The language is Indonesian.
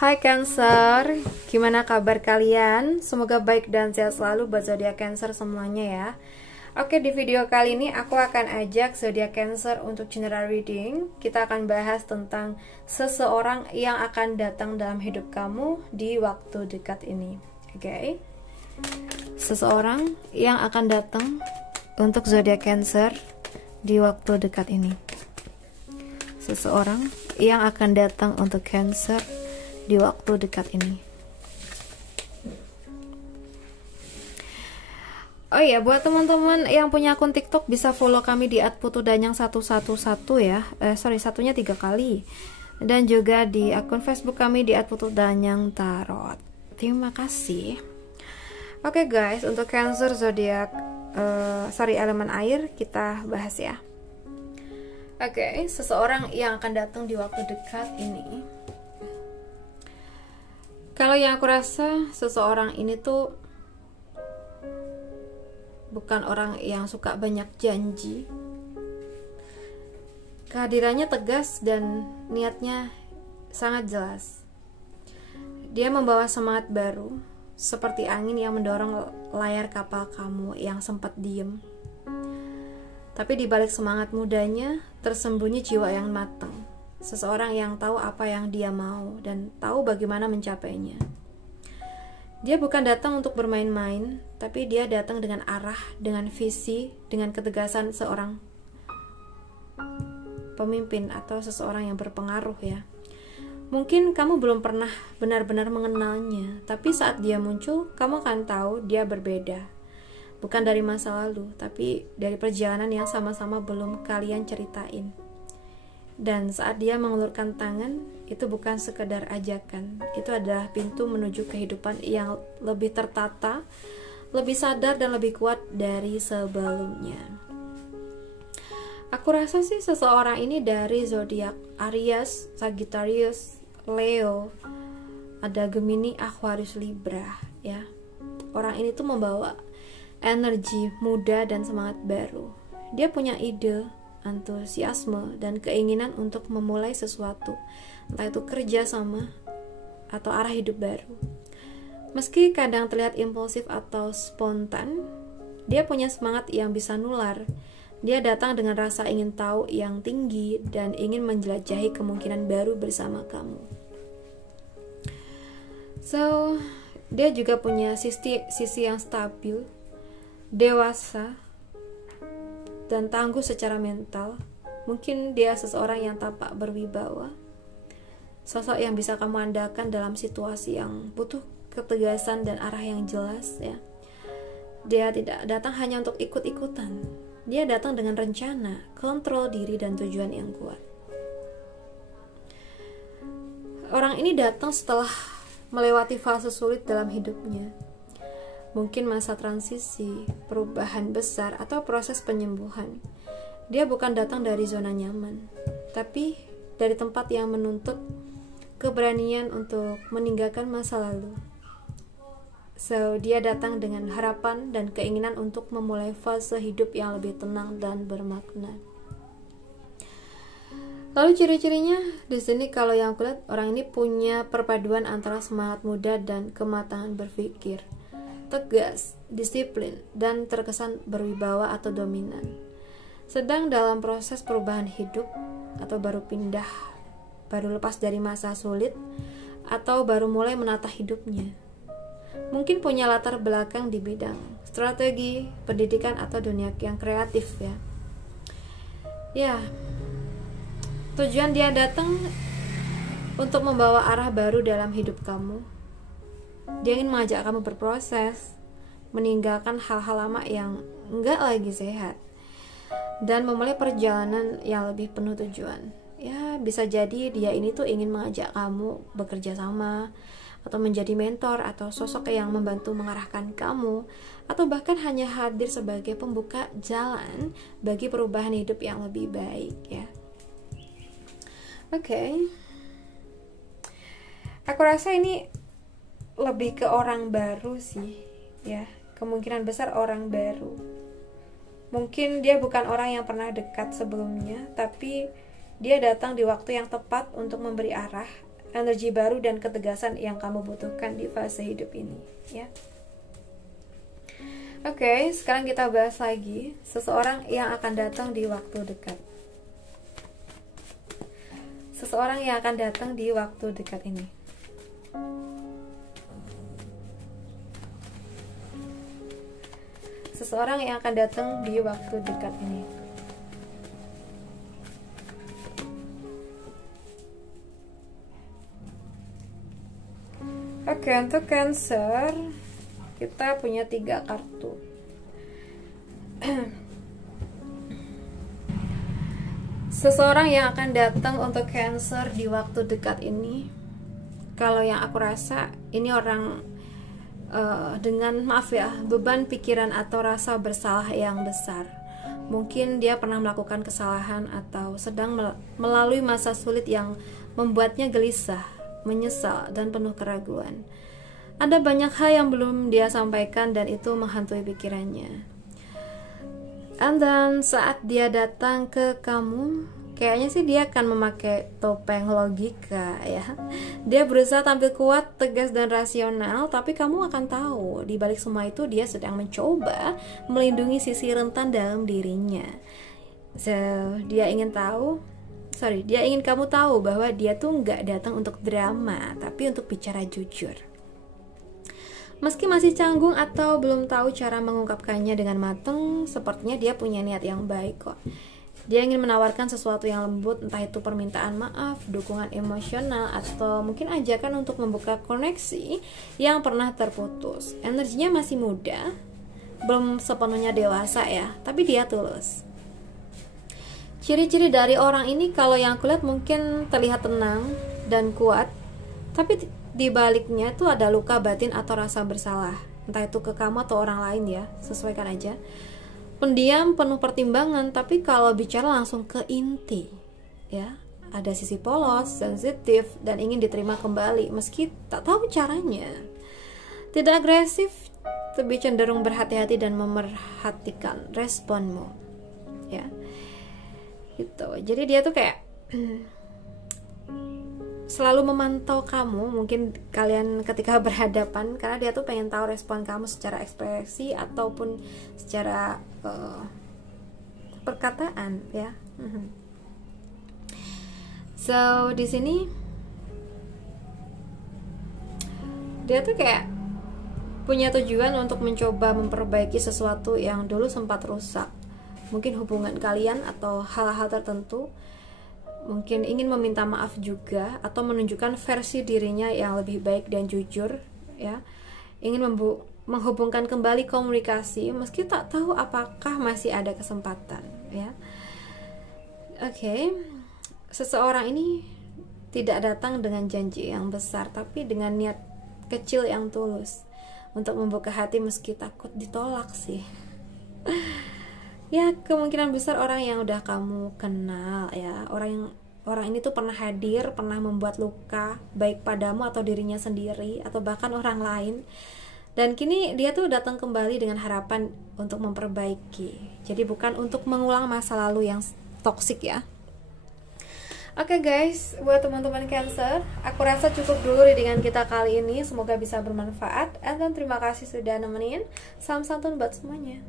Hai Cancer, gimana kabar kalian? Semoga baik dan sehat selalu buat zodiak Cancer semuanya ya. Oke, di video kali ini aku akan ajak zodiak Cancer untuk general reading. Kita akan bahas tentang seseorang yang akan datang dalam hidup kamu di waktu dekat ini. Oke. Seseorang yang akan datang untuk zodiak Cancer di waktu dekat ini. Seseorang yang akan datang untuk Cancer di waktu dekat ini. Oh iya, buat teman-teman yang punya akun TikTok bisa follow kami di @putudanyang111 ya. Satunya 3 kali. Dan juga di akun Facebook kami di @putudanyangtarot. Terima kasih. Oke guys, untuk Cancer zodiak elemen air kita bahas ya. Oke, seseorang yang akan datang di waktu dekat ini. Kalau yang aku rasa, seseorang ini tuh bukan orang yang suka banyak janji. Kehadirannya tegas dan niatnya sangat jelas. Dia membawa semangat baru, seperti angin yang mendorong layar kapal kamu yang sempat diem. Tapi di balik semangat mudanya, tersembunyi jiwa yang matang. Seseorang yang tahu apa yang dia mau dan tahu bagaimana mencapainya. Dia bukan datang untuk bermain-main, tapi dia datang dengan arah, dengan visi, dengan ketegasan seorang pemimpin atau seseorang yang berpengaruh ya. Mungkin kamu belum pernah benar-benar mengenalnya, tapi saat dia muncul, kamu akan tahu dia berbeda. Bukan dari masa lalu, tapi dari perjalanan yang sama-sama belum kalian ceritain. Dan saat dia mengulurkan tangan, itu bukan sekedar ajakan. Itu adalah pintu menuju kehidupan yang lebih tertata, lebih sadar dan lebih kuat dari sebelumnya. Aku rasa sih seseorang ini dari zodiak Aries, Sagittarius, Leo, ada Gemini, Aquarius, Libra ya. Orang ini tuh membawa energi muda dan semangat baru. Dia punya ide, antusiasme, dan keinginan untuk memulai sesuatu, entah itu kerja sama atau arah hidup baru. Meski kadang terlihat impulsif atau spontan, dia punya semangat yang bisa nular. Dia datang dengan rasa ingin tahu yang tinggi dan ingin menjelajahi kemungkinan baru bersama kamu. So, dia juga punya sisi yang stabil, dewasa, dan tangguh secara mental. Mungkin dia seseorang yang tampak berwibawa, sosok yang bisa kamu andalkan dalam situasi yang butuh ketegasan dan arah yang jelas ya. Dia tidak datang hanya untuk ikut-ikutan. Dia datang dengan rencana, kontrol diri, dan tujuan yang kuat. Orang ini datang setelah melewati fase sulit dalam hidupnya. Mungkin masa transisi, perubahan besar, atau proses penyembuhan. Dia bukan datang dari zona nyaman, tapi dari tempat yang menuntut keberanian untuk meninggalkan masa lalu. So, dia datang dengan harapan dan keinginan untuk memulai fase hidup yang lebih tenang dan bermakna. Lalu ciri-cirinya di sini kalau yang aku lihat, orang ini punya perpaduan antara semangat muda dan kematangan berpikir. Tegas, disiplin, dan terkesan berwibawa atau dominan. Sedang dalam proses perubahan hidup, atau baru lepas dari masa sulit, atau baru mulai menata hidupnya. Mungkin punya latar belakang di bidang strategi, pendidikan, atau dunia yang kreatif ya. Ya, tujuan dia datang untuk membawa arah baru dalam hidup kamu. Dia ingin mengajak kamu berproses, meninggalkan hal-hal lama yang enggak lagi sehat, dan memulai perjalanan yang lebih penuh tujuan. Ya, bisa jadi dia ini tuh ingin mengajak kamu bekerja sama, atau menjadi mentor, atau sosok yang membantu mengarahkan kamu, atau bahkan hanya hadir sebagai pembuka jalan bagi perubahan hidup yang lebih baik ya. Oke. Aku rasa ini lebih ke orang baru sih ya, kemungkinan besar orang baru. Mungkin dia bukan orang yang pernah dekat sebelumnya, tapi dia datang di waktu yang tepat untuk memberi arah energi baru dan ketegasan yang kamu butuhkan di fase hidup ini, ya. Oke, sekarang kita bahas lagi seseorang yang akan datang di waktu dekat. Seseorang yang akan datang di waktu dekat ini. Seseorang yang akan datang di waktu dekat ini. Oke, untuk Cancer kita punya 3 kartu. Seseorang yang akan datang untuk Cancer di waktu dekat ini, kalau yang aku rasa ini orang dengan, maaf ya, beban pikiran atau rasa bersalah yang besar. Mungkin dia pernah melakukan kesalahan atau sedang melalui masa sulit yang membuatnya gelisah, menyesal, dan penuh keraguan. Ada banyak hal yang belum dia sampaikan dan itu menghantui pikirannya. And then saat dia datang ke kamu, kayaknya sih dia akan memakai topeng logika, ya. Dia berusaha tampil kuat, tegas, dan rasional, tapi kamu akan tahu di balik semua itu dia sedang mencoba melindungi sisi rentan dalam dirinya. So, dia ingin kamu tahu bahwa dia tuh nggak datang untuk drama, tapi untuk bicara jujur. Meski masih canggung atau belum tahu cara mengungkapkannya dengan matang, sepertinya dia punya niat yang baik kok. Dia ingin menawarkan sesuatu yang lembut, entah itu permintaan maaf, dukungan emosional, atau mungkin ajakan untuk membuka koneksi yang pernah terputus. Energinya masih muda, belum sepenuhnya dewasa ya, tapi dia tulus. Ciri-ciri dari orang ini kalau yang aku lihat mungkin terlihat tenang dan kuat, tapi di baliknya tuh ada luka batin atau rasa bersalah, entah itu ke kamu atau orang lain ya, sesuaikan aja. Pendiam, penuh pertimbangan, tapi kalau bicara langsung ke inti, ya. Ada sisi polos, sensitif, dan ingin diterima kembali meski tak tahu caranya. Tidak agresif, lebih cenderung berhati-hati dan memerhatikan responmu, ya. Gitu. Jadi dia tuh kayak selalu memantau kamu, mungkin kalian ketika berhadapan, karena dia tuh pengen tahu respon kamu secara ekspresi ataupun secara perkataan, ya. So di sini dia tuh kayak punya tujuan untuk mencoba memperbaiki sesuatu yang dulu sempat rusak, mungkin hubungan kalian atau hal-hal tertentu. Mungkin ingin meminta maaf juga atau menunjukkan versi dirinya yang lebih baik dan jujur, ya. Ingin menghubungkan kembali komunikasi meski tak tahu apakah masih ada kesempatan, ya. Oke. Seseorang ini tidak datang dengan janji yang besar, tapi dengan niat kecil yang tulus untuk membuka hati meski takut ditolak sih. Ya, kemungkinan besar orang yang udah kamu kenal, ya. Orang ini tuh pernah hadir, pernah membuat luka baik padamu atau dirinya sendiri atau bahkan orang lain. Dan kini dia tuh datang kembali dengan harapan untuk memperbaiki. Jadi bukan untuk mengulang masa lalu yang toksik, ya. Oke guys, buat teman-teman Cancer, aku rasa cukup dulu readingan kita kali ini. Semoga bisa bermanfaat. And terima kasih sudah nemenin. Salam santun buat semuanya.